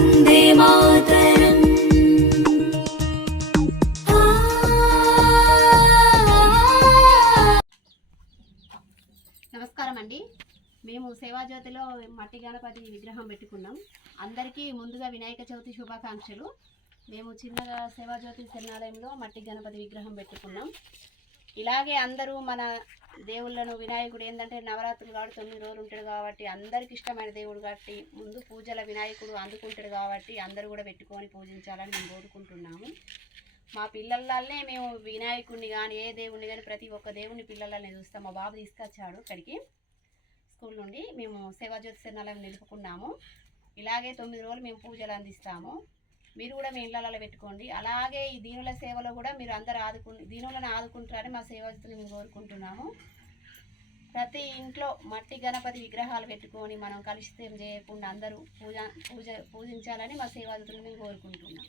వందే మాతరం. నమస్కారం అండి. మేము సేవాజ్యోతిలో మట్టి గణపతి విగ్రహం పెట్టుకున్నాం. అందరికీ ముందుగా వినాయక చవితి శుభాకాంక్షలు. మేము చిన్నగా సేవాజ్యోతి శరణాలయంలో మట్టి గణపతి విగ్రహం పెట్టుకున్నాం. ఇలాగే అందరూ మన దేవుళ్ళను, వినాయకుడు ఏంటంటే నవరాత్రులు కాబట్టి 9 రోజులు ఉంటాడు కాబట్టి అందరికి ఇష్టమైన దేవుడు కాబట్టి ముందు పూజల వినాయకుడు అందుకుంటాడు కాబట్టి అందరూ కూడా పెట్టుకొని పూజించాలని మేము కోరుకుంటున్నాము. మా పిల్లలనే మేము వినాయకుడిని కానీ ఏ దేవుడిని కానీ ప్రతి ఒక్క దేవుడిని పిల్లలనే చూస్తాం. మా బాబు తీసుకొచ్చాడు ఇక్కడికి స్కూల్ నుండి. మేము సేవాజ్యోతి శరణాలయం నిలుపుకున్నాము. ఇలాగే 9 రోజులు మేము పూజలు అందిస్తాము. మీరు కూడా మీ ఇళ్ళలో పెట్టుకోండి. అలాగే ఈ దీనుల సేవలో కూడా మీరు అందరూ దీనులను ఆదుకుంటారని మా సేవాజ్యోతిని మేము కోరుకుంటున్నాము. ప్రతి ఇంట్లో మట్టి గణపతి విగ్రహాలు పెట్టుకొని మనం కలుషితం చేయకుండా అందరూ పూజించాలని మా సేవాజ్యోతిని మేము కోరుకుంటున్నాం.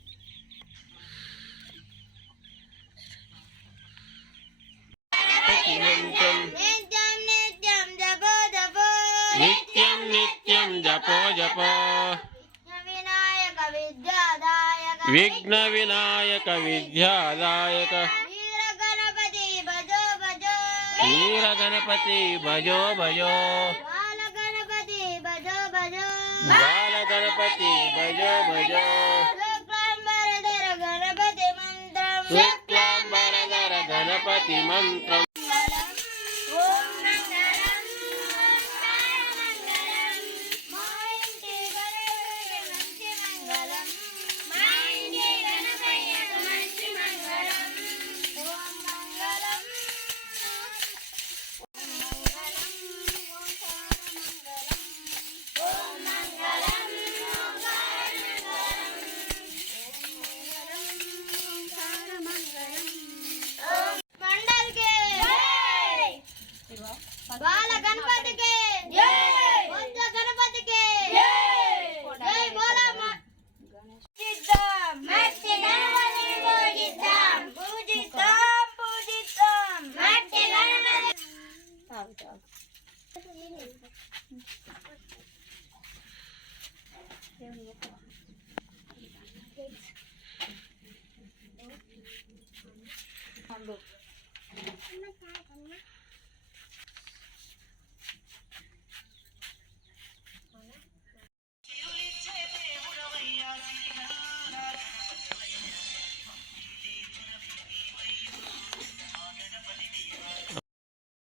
నిత్యం నిత్యం జపో జపో విఘ్న వినాయక విద్యాదాయక వీర గణపతి భజో భజో బాల గణపతి భజో భజో శుక్లాంబరధర గణపతి మంత్రం. బాల గణపతికి జై, బొజ్జ గణపతికి జై, జై బోలా పూజిద్దాం మట్టి గణపతిని పూజిద్దాం మట్టి గణపతి.